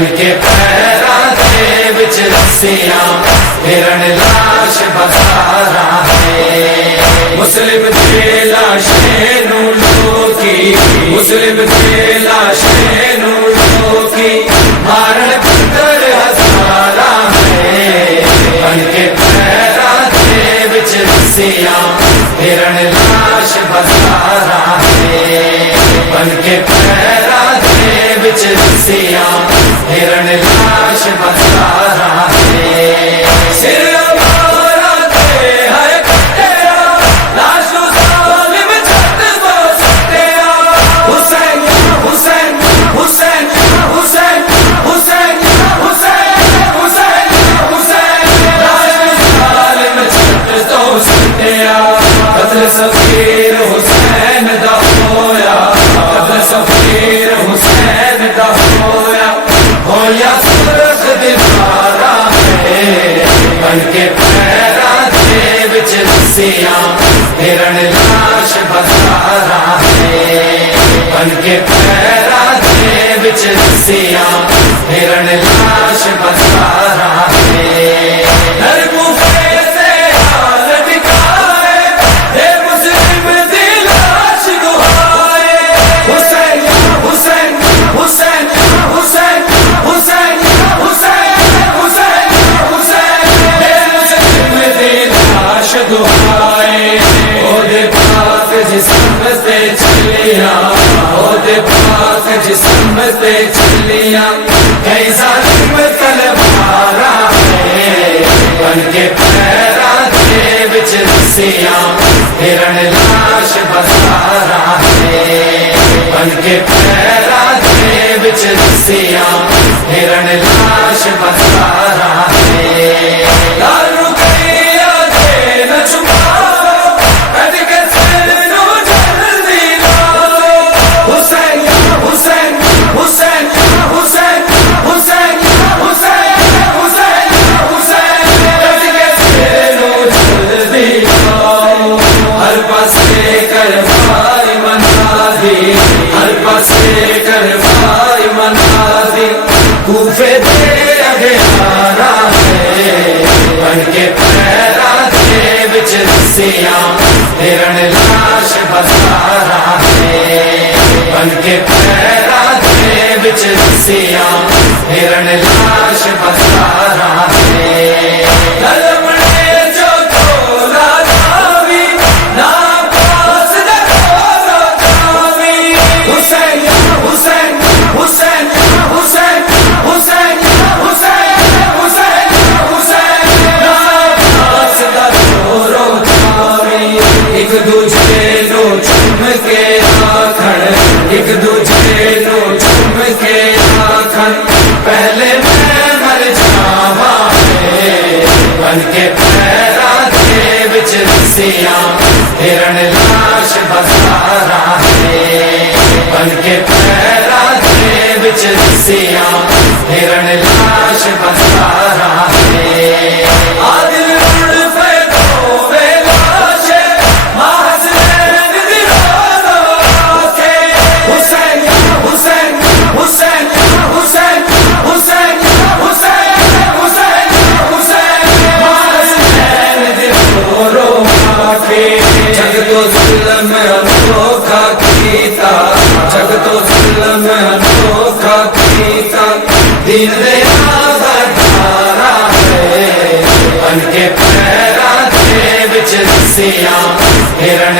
بن کے پیراں دے وچ رسیاں پھرن لاش بازاراں ہے مسلم دی لاشیں نوں لوکی مسلم دی لاشیں نوں لوکی مارن پتر ہزاراں ہے بن کے پیراں دے وچ رسیاں پھرن لاش بازاراں ہے بن کے پیراں دے وچ رسیاں پھرن لاش بازاراں ہے سر مارا تے ہے کٹیا لاش نوں ظالم چھت تو سٹیا حسین حسین حسین حسین حسین حسین حسین حسین لاش نوں ظالم چھت تو سٹیا قتل صغیر حسین دا ہویا قتل صغیر حسین دا ہویا ہویا سرخ دیواراں ہے بن کے پیراں دے وچ رسیاں پھرن لاش بازاراں ہے بن کے پیراں دے وچ رسیاں پھرن لاش بازاراں ہے جسم سے چلیاں کئی ظالم تلواراں ہے بن کے پیراں دے وچ رسیاں پھرن لاش بازاراں ہے بن کے پیراں دے وچ رسیاں پھرن لاش بازاراں ہے لالو کیا دے نہ چھپاؤ کٹ کے سر نوں جلدی لاؤ حسین حسین حسین حسین حسین حسین حسین حسین کٹ کے سر نوں جلدی لاؤ ہر پاسے کروائے منادی ہر پاسے کروائے منادی کوفے دے اگیاراں ہے بن کے پیراں دے وچ رسیاں پھرن لاش بازاراں ہے بن کے پیراں دے وچ رسیاں پھرن لاش بازاراں ہے للمڑے جو تولا جاوی نا پاس دے تولا جاوی حسین حسین حسین حسین حسین حسین حسین حسین نا پاس دا چورو جاوی ایک دوجے نو چوم کے آکھن ایک دوجے نو چوم کے آکھن پہلے میں مر جاواں ہے بن کے پیراں دے وچ رسیاں پھرن لاش بازاراں ہے بن کے پیراں دے وچ رسیاں پھرن لاش بازاراں ہے عادل اڑ پے دھوے لاشے ماں حسین دی رو رو کے حسین حسین حسین حسین حسین حسین حسین حسین ماں حسین دی رو رو کے جگ تو ظلم انوکھا کیتا جگ تو ظلم انوکھا کیتا دین دے آزاداراں ہے بن کے پیراں دے وچ رسیاں پھرن